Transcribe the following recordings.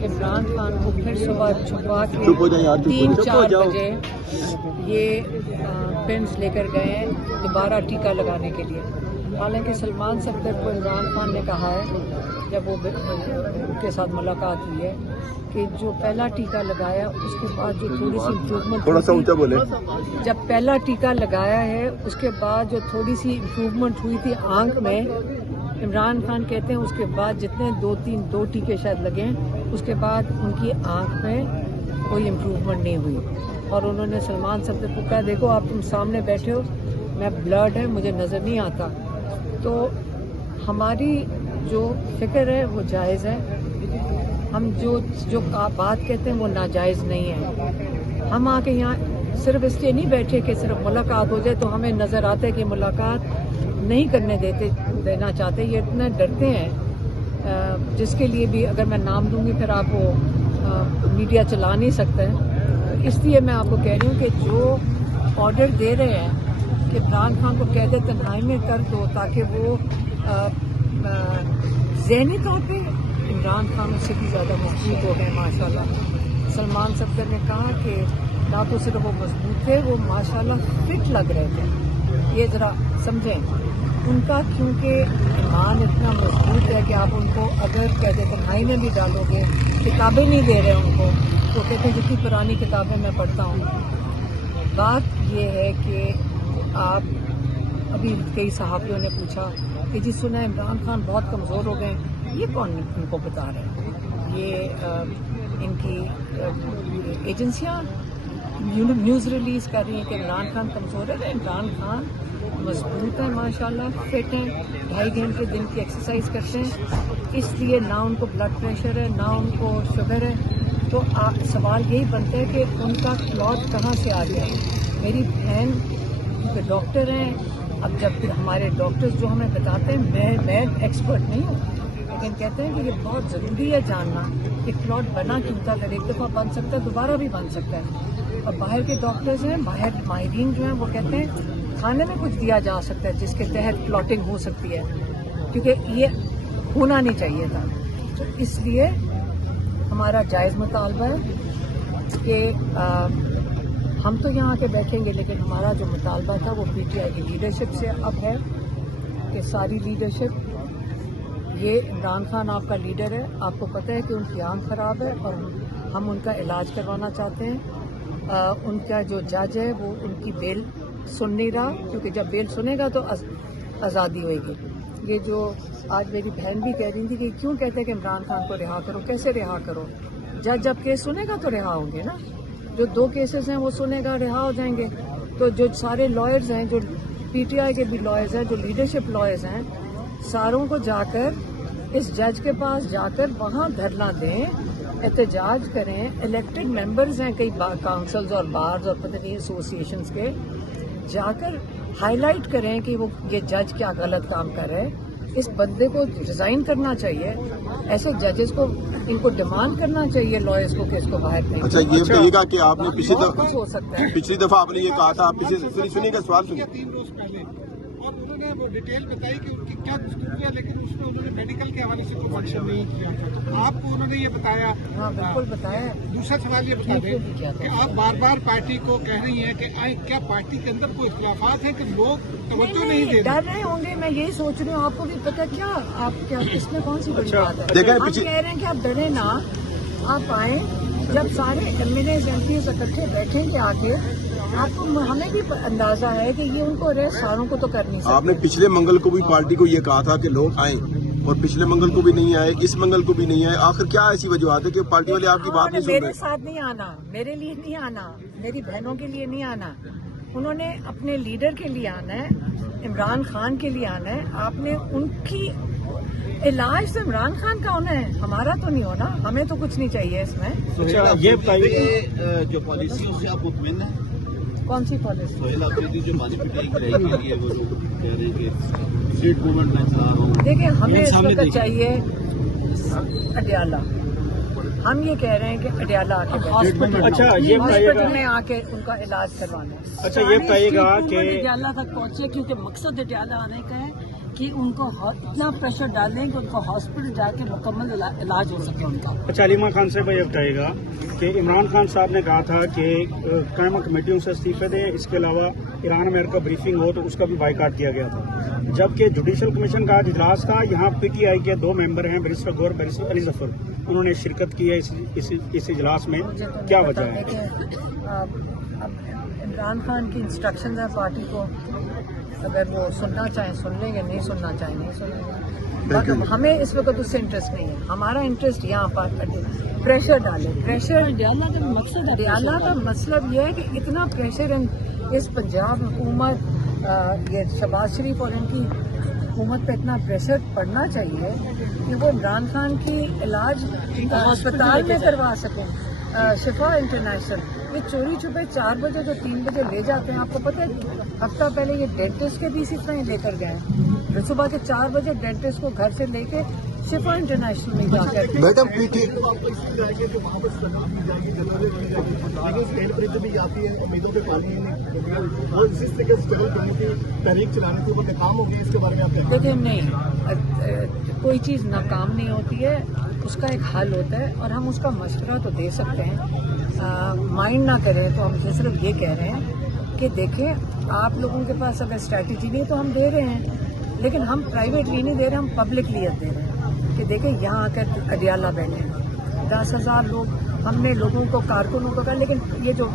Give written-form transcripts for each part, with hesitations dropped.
کہ عمران خان کو پھر صبح چھپا کے 3-4 بجے یہ پنس لے کر گئے ہیں دوبارہ ٹیکہ لگانے کے لیے. حالانکہ سلمان صفدر کو عمران خان نے کہا ہے جب وہ ان کے ساتھ ملاقات ہوئی ہے کہ جو پہلا ٹیکہ لگایا اس کے بعد جو تھوڑی سی امپروومنٹ، تھوڑا سا اونچا بولے، جب پہلا ٹیکہ لگایا ہے اس کے بعد جو تھوڑی سی امپروومنٹ ہوئی تھی آنکھ میں، عمران خان کہتے ہیں اس کے بعد جتنے 2 ٹیکے شاید لگے ہیں اس کے بعد ان کی آنکھ میں کوئی امپروومنٹ نہیں ہوئی. اور انہوں نے سلمان صفدر کو کہا دیکھو آپ تم سامنے بیٹھے ہو، میں بلرڈ ہے مجھے نظر نہیں آتا. تو ہماری جو فکر ہے وہ جائز ہے، ہم جو بات کہتے ہیں وہ ناجائز نہیں ہے. ہم آ کے یہاں صرف اس لیے نہیں بیٹھے کہ صرف ملاقات ہو جائے تو ہمیں نظر آتا ہے کہ ملاقات نہیں کرنے دینا چاہتے. یہ اتنا ڈرتے ہیں جس کے لیے بھی اگر میں نام دوں گی پھر آپ وہ میڈیا چلا نہیں سکتے ہیں. اس لیے میں آپ کو کہہ رہی ہوں کہ جو آرڈر دے رہے ہیں کہ عمران خان کو کہہ دے تنہائی میں کر دو تاکہ وہ ذہنی طور پہ عمران خان اس سے بھی زیادہ مضبوط ہو گئے ماشاءاللہ. سلمان صفدر نے کہا کہ نہ تو صرف وہ مضبوط تھے، وہ ماشاءاللہ فٹ لگ رہے تھے. یہ ذرا سمجھیں ان کا، کیونکہ ایمان اتنا مضبوط ہے کہ آپ ان کو اگر کہتے تنہائی میں بھی ڈالو گے، کتابیں نہیں دے رہے ان کو تو کہتے ہیں جتنی پرانی کتابیں میں پڑھتا ہوں. بات یہ ہے کہ آپ ابھی کئی صحافیوں نے پوچھا کہ جی سنا عمران خان بہت کمزور ہو گئے. یہ کون ان کو بتا رہے ہیں؟ یہ ان کی ایجنسیاں نیوز ریلیز کر رہی ہیں کہ عمران خان کمزور ہے. عمران خان مضبوط ہیں ماشاءاللہ، فٹ ہیں، 2.5 گھنٹے دن کی ایکسرسائز کرتے ہیں. اس لیے نہ ان کو بلڈ پریشر ہے نہ ان کو شوگر ہے. تو سوال یہی بنتا ہے کہ ان کا کلوٹ کہاں سے آ گیا. میری بہن کے ڈاکٹر ہیں، اب جب ہمارے ڈاکٹرز جو ہمیں بتاتے ہیں، میں ایکسپرٹ نہیں ہوں لیکن کہتے ہیں کہ یہ بہت ضروری ہے جاننا کہ کلوٹ بنا کیوں تھا. اگر ایک دفعہ بن سکتا ہے دوبارہ بھی بن سکتا ہے. اور باہر کے ڈاکٹرز ہیں، باہر ماہرین جو ہیں وہ کہتے ہیں کھانے میں کچھ دیا جا سکتا ہے جس کے تحت کلوٹنگ ہو سکتی ہے، کیونکہ یہ ہونا نہیں چاہیے تھا. تو اس لیے ہمارا جائز مطالبہ ہے کہ ہم تو یہاں کے بیٹھیں گے لیکن ہمارا جو مطالبہ تھا وہ پی ٹی آئی کی لیڈرشپ سے اب ہے کہ ساری لیڈرشپ، یہ عمران خان آپ کا لیڈر ہے، آپ کو پتہ ہے کہ ان کی آنکھ خراب ہے اور ہم ان کا علاج کروانا چاہتے ہیں. ان کا جو جج ہے وہ ان کی بیل سن نہیں رہا، کیونکہ جب بیل سنے گا تو آزادی ہوئے گی. یہ جو آج میری بہن بھی کہہ رہی تھی کہ کیوں کہتے ہیں کہ عمران خان کو رہا کرو، کیسے رہا کرو؟ جج جب کیس سنے گا تو رہا ہوں گے نا. جو 2 کیسز ہیں وہ سنے گا رہا ہو جائیں گے. تو جو سارے لائرز ہیں، جو پی ٹی آئی کے بھی لائرز ہیں، جو لیڈرشپ لائرز ہیں، ساروں کو جا کر اس جج کے پاس جا کر وہاں دھرنا دیں، احتجاج کریں. الیکٹڈ ممبرز ہیں کئی کاؤنسلز اور بارز اور پتہ نہیں ایسوسی ایشنز کے، جا کر ہائی لائٹ کریں کہ وہ یہ جج کیا غلط کام کر رہے ہیں. اس بندے کو ریزائن کرنا چاہیے. ایسے ججز کو ان کو ڈیمانڈ کرنا چاہیے لائرز کو کہ اس کو باہر نہیں. اچھا یہ کہیے گا کہ آپ نے پچھلی دفعہ آپ نے یہ کہا تھا، آپ سنیے گا سوال سنیے. 3 روز پہلے اور انہوں نے وہ ڈیٹیل بتائی کہ ان کی کیا گفتگو ہے، لیکن اس میں انہوں نے میڈیکل کے حوالے سے کوئی مینشن نہیں کیا. آپ کو انہوں نے یہ بتایا؟ ہاں بالکل بتایا. دوسرا سوال یہ بتا دیں کہ آپ بار بار پارٹی کو کہہ رہی ہیں کہ کیا پارٹی کے اندر کوئی اختلافات ہیں کہ لوگ توجہ نہیں دے رہے؟ ڈر رہے ہوں گے، میں یہی سوچ رہی ہوں. آپ کو بھی پتا کیا آپ کیا اس میں کون سی بڑی بات ہے؟ ہم کہہ رہے ہیں کہ آپ ڈرے نہ، آپ آئیں. جب سارے M L As M Ps اکٹھے بیٹھیں گے آ کے، آپ کو ہمیں بھی اندازہ ہے کہ یہ ان کو ریسٹ ساروں کو تو کر نہیں سکتے. آپ نے پچھلے منگل کو بھی پارٹی کو یہ کہا تھا کہ لوگ آئیں، اور پچھلے منگل کو بھی نہیں آئے، اس منگل کو بھی نہیں آئے. آخر کیا ایسی وجوہات ہے کہ پارٹی والے آپ کی بات نہیں سن رہے؟ میرے ساتھ نہیں آنا، میرے لیے نہیں آنا، میری بہنوں کے لیے نہیں آنا. انہوں نے اپنے لیڈر کے لیے آنا ہے، عمران خان کے لیے آنا ہے. آپ نے ان کی علاج تو عمران خان کا ہونا ہے، ہمارا تو نہیں ہونا. ہمیں تو کچھ نہیں چاہیے اس میں. یہ بتائیے جو پالیسی اس سے آپ مطمئن ہیں؟ کون سی پالیسی؟ سہیل آفریدی جو بانی پٹائی کے لیے وہ لوگ کہہ رہے ہیں کہ اسٹیٹ گورنمنٹ میں چلا رہا ہوں. دیکھیں ہمیں اس وقت چاہیے اڈیالہ. ہم یہ کہہ رہے ہیں کہ اڈیالہ آ کے ہاسپٹل میں آ کے ان کا علاج کروانا ہے. اچھا یہ بتائیے گا کہ اڈیالہ تک پہنچے، کیونکہ مقصد اڈیالہ آنے کا ہے कि उनको इतना प्रेशर डालें कि उनको हॉस्पिटल जाके मुकम्मल इलाज हो सके उनका। अच्छा, अलीमा खान साहब ये बताइएगा कि इमरान खान साहब ने कहा था कि कायमा कमेटियों से इस्तीफे दें, इसके अलावा ईरान अमेरिका ब्रीफिंग हो तो उसका भी बाइकाट किया गया था। जबकि जुडिशल कमीशन का आज इजलास था, यहाँ पीटीआई के 2 मेंबर हैं, बैरिस्टर गौर, बैरिस्टर अली जफर, उन्होंने शिरकत की है इस इजलास में, क्या वजह है? अब इमरान खान की इंस्ट्रक्शंस हैं पार्टी को, अगर वो सुनना चाहें सुन लेंगे, नहीं सुनना चाहें नहीं सुनेंगे। हमें इस वक्त उससे इंटरेस्ट नहीं है। हमारा इंटरेस्ट यहाँ पर प्रेशर डाले, प्रेशर डियाला का मकसद है, डियाला का मतलब ये है कि इतना प्रेशर इस पंजाब हुकूमत, ये शहबाज शरीफ और इनकी हुकूमत पे इतना प्रेशर पड़ना चाहिए कि वो इमरान खान की इलाज अस्पताल में करवा सकें। शिफा इंटरनेशनल ये चोरी छुपे 4 बजे जो 3 बजे ले जाते हैं, आपको पता है हफ्ता पहले ये डेंटिस्ट के भी इसी तरह ही लेकर गए। फिर सुबह के 4 बजे डेंटिस्ट को घर से लेके शिफा इंटरनेशनल में जाकर मैडम देखिए, नहीं कोई चीज़ नाकाम नहीं होती है, उसका एक हल होता है और हम उसका मशवरा तो दे सकते हैं। माइंड ना करें तो हम सिर्फ ये कह रहे हैं कि देखें, आप लोगों के पास अगर स्ट्रैटेजी नहीं तो हम दे रहे हैं, लेकिन हम प्राइवेटली नहीं दे रहे, हम पब्लिकली दे रहे हैं कि देखें यहाँ आकर अडियाला बैठे 10,000 लोग, हमने लोगों को, कारकुनों को कहा, लेकिन ये जो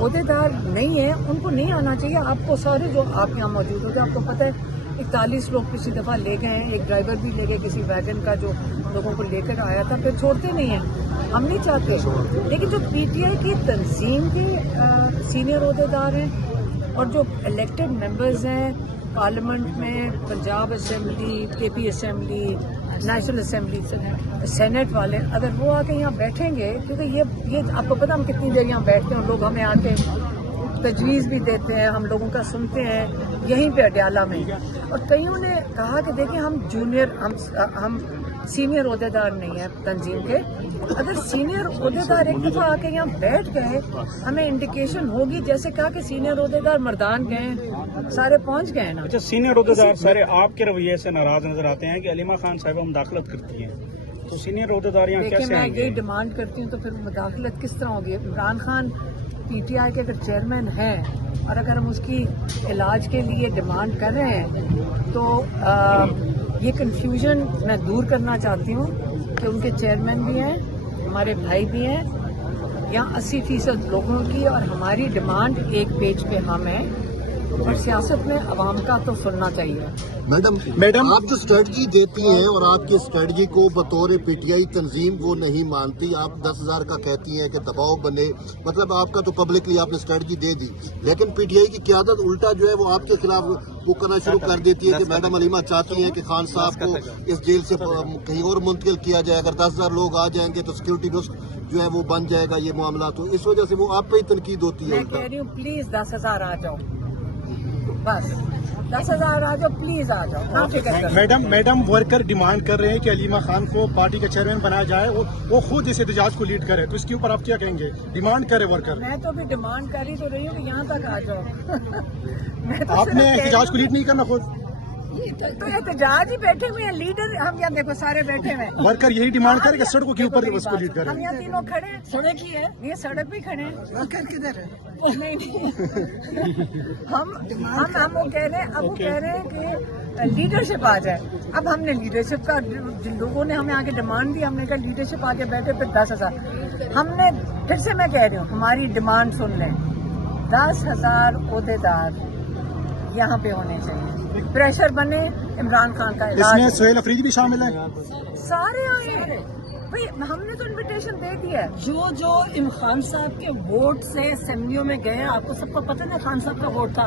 अहदेदार नहीं है उनको नहीं आना चाहिए। आपको सारे जो आप यहाँ मौजूद होते हैं, आपको पता है 41 लोग पिछली दफ़ा ले गए हैं, एक ड्राइवर भी ले गए किसी वैगन का जो लोगों को लेकर आया था, फिर छोड़ते नहीं हैं, हम नहीं चाहते। लेकिन जो पीटीआई की तंजीम के सीनियर अहदेदार हैं और जो इलेक्टेड मेंबर्स हैं पार्लियामेंट में, Punjab assembly, KP assembly, national assembly, senate वाले, अगर वो आके यहाँ बैठेंगे, क्योंकि ये आपको पता हम कितनी देर यहाँ बैठते हैं, लोग हमें आके तजवीज़ भी देते हैं, हम लोगों का सुनते हैं यहीं पे अडियाला में। और कईयों ने कहा कि देखिए हम जूनियर, हम सीनियर अहदेदार नहीं है तंजीम के, अगर सीनियर अहदेदार एक दफ़ा आके यहाँ बैठ गए, हमें इंडिकेशन होगी, जैसे कहा कि सीनियर अहदेदार मर्दान गए, सारे पहुँच गए ना। अच्छा, सीनियर अहदेदार सारे आपके रवैये से नाराज नजर आते हैं कि अलीमा खान साहिबा मुदाखलत करती हैं, तो सीनियर अहदेदार यहाँ कैसे मैं आएंगे? यही डिमांड करती हूँ, तो फिर मुदाखलत किस तरह होगी? इमरान खान पीटीआई के अगर चेयरमैन हैं और अगर हम उसकी इलाज के लिए डिमांड कर रहे हैं तो ये कन्फ्यूजन मैं दूर करना चाहती हूँ कि उनके चेयरमैन भी हैं, हमारे भाई भी हैं, यहाँ 80% लोगों की और हमारी डिमांड एक पेज पे हम हैं, और सियासत में अवाम का तो सुनना चाहिए। मैडम आप जो स्ट्रेटजी देती हैं और आपकी स्ट्रेटजी को बतौर पीटीआई तंजीम वो नहीं मानती, आप 10,000 का कहती हैं कि दबाव बने, मतलब आपका तो पब्लिकली आपने स्ट्रेटजी दे दी, लेकिन पीटीआई की क़यादत उल्टा जो है वो आपके खिलाफ वो करना शुरू कर देती है कि मैडम अलीमा चाहती हैं कि खान साहब को इस जेल से कहीं और मुंतकिल किया जाए, अगर 10,000 लोग आ जाएंगे तो सिक्योरिटी रिस्क जो है वो बन जाएगा ये मामला, तो इस वजह से वो आप पे ही तनकीद होती है। मैं कह रही हूँ प्लीज 10,000 आ जाओ, बस 10,000 आ जाओ, प्लीज आ जाओ। मैडम वर्कर डिमांड कर रहे हैं कि अलीमा खान को पार्टी का चेयरमैन बनाया जाए, वो खुद इस एहतजाज को लीड करे, तो इसके ऊपर आप क्या कहेंगे? डिमांड करे वर्कर। मैं तो भी डिमांड कर ही तो रही हूँ कि यहाँ तक आ जाओ। मैं तो आपने एहतजाज को लीड नहीं करना खुद? तो एहतजाज ही बैठे हुए हैं, लीडर हम यहाँ देखो सारे बैठे हुए हैं। वर्कर यही डिमांड करे कि सड़कों के ऊपर उसको लीड करे। हम यहाँ तीनों खड़े हैं, सड़क ही है, ये सड़क भी खड़े हैं। वर्कर किधर है? नहीं हम वो कह रहे हैं, अब वो कह रहे हैं कि लीडरशिप आ जाए। अब हमने लीडरशिप का, जिन लोगों ने हमें आगे डिमांड दी, हमने कहा लीडरशिप आगे बैठे, फिर 10,000 हमने, फिर से मैं कह रही हूँ हमारी डिमांड सुन लें, 10,000 अहदेदार यहाँ पे होने चाहिए, प्रेशर बने, इमरान खान का इलाज। इसमें सुहेल अफरीदी भी शामिल है, सारे आए भाई, हमने तो इनविटेशन दे दिया है। जो इमरान साहब के वोट से असेंबलियों में गए, आपको सबको पता ना खान साहब का वोट था,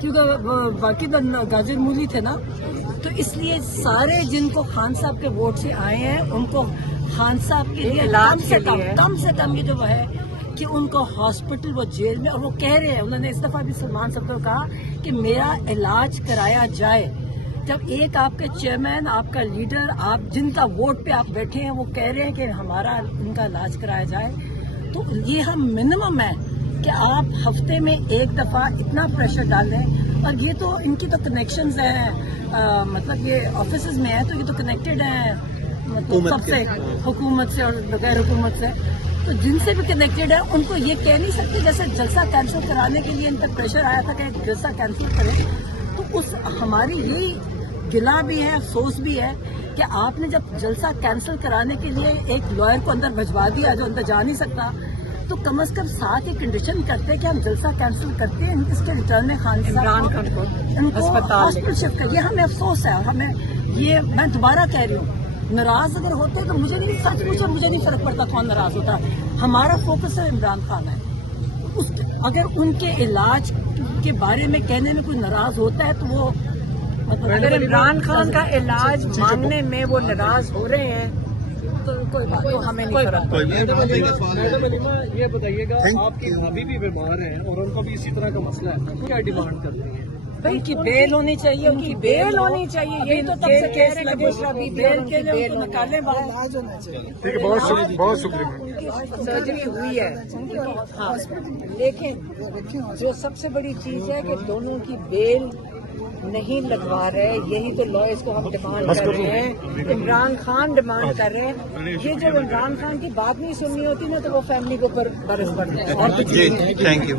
क्योंकि बाकी गाजिर मूली थे ना, तो इसलिए सारे जिनको खान साहब के वोट से आए हैं उनको खान साहब के लिए कम से कम ये जो है कि उनको हॉस्पिटल, वो जेल में, और वो कह रहे हैं, उन्होंने इस दफा भी सलमान साहब को कहा कि मेरा इलाज कराया जाए। जब एक आपके चेयरमैन, आपका लीडर, आप जिनका वोट पे आप बैठे हैं, वो कह रहे हैं कि हमारा उनका इलाज कराया जाए, तो ये हम मिनिमम है कि आप हफ्ते में एक दफा इतना प्रेशर डालें और ये तो इनकी तो कनेक्शंस हैं, मतलब ये ऑफिसेज में है तो ये तो कनेक्टेड है मतलब सबसे, हुकूमत से और बगैर हुकूमत से, तो जिनसे भी कनेक्टेड है उनको ये कह नहीं सकते। जैसे जलसा कैंसिल कराने के लिए इन पर प्रेशर आया था कि जलसा कैंसिल करें, तो उस हमारी यही गिला भी है, अफसोस भी है कि आपने जब जलसा कैंसिल कराने के लिए एक लॉयर को अंदर भिजवा दिया जो अंदर जा नहीं सकता, तो कम से कम साथ ही कंडीशन करते कि हम जलसा कैंसिल करते हैं, इसके रिटर्न में खान इमरान खान को अस्पताल हॉस्पिटल शिफ्ट कर, ये हमें अफसोस है। और हमें ये मैं दोबारा कह रही हूँ, नाराज अगर होते तो मुझे नहीं फर्क पड़ता कौन नाराज होता। हमारा फोकस है इमरान खान है। अगर उनके इलाज के बारे में कहने में कोई नाराज होता है तो वो मतलब अगर इमरान खान का इलाज मांगने में वो नाराज हो रहे हैं तो कोई बात, तो हमें नहीं फर्क पड़ता। मैडम अलीमा, ये बताइएगा, आपकी भाभी भी बीमार हैं और उनका भी इसी तरह का मसला है, क्या डिमांड कर रही है? उनकी बेल होनी चाहिए, उनकी बेल होनी चाहिए, यही तो तब से कह रहे हैं कि दूसरा भी बेल के लिए उनको निकालने वाला ठीक है, बहुत शुक्रिया। सर्जरी हुई है, हाँ, लेकिन जो सबसे बड़ी चीज है कि दोनों की बेल नहीं लगवा रहे, यही तो लॉयर्स को हम डिमांड कर रहे हैं, इमरान खान डिमांड कर रहे हैं। ये जब इमरान खान की बात नहीं सुननी होती ना तो वो फैमिली के ऊपर बरस पड़ते हैं। Thank you.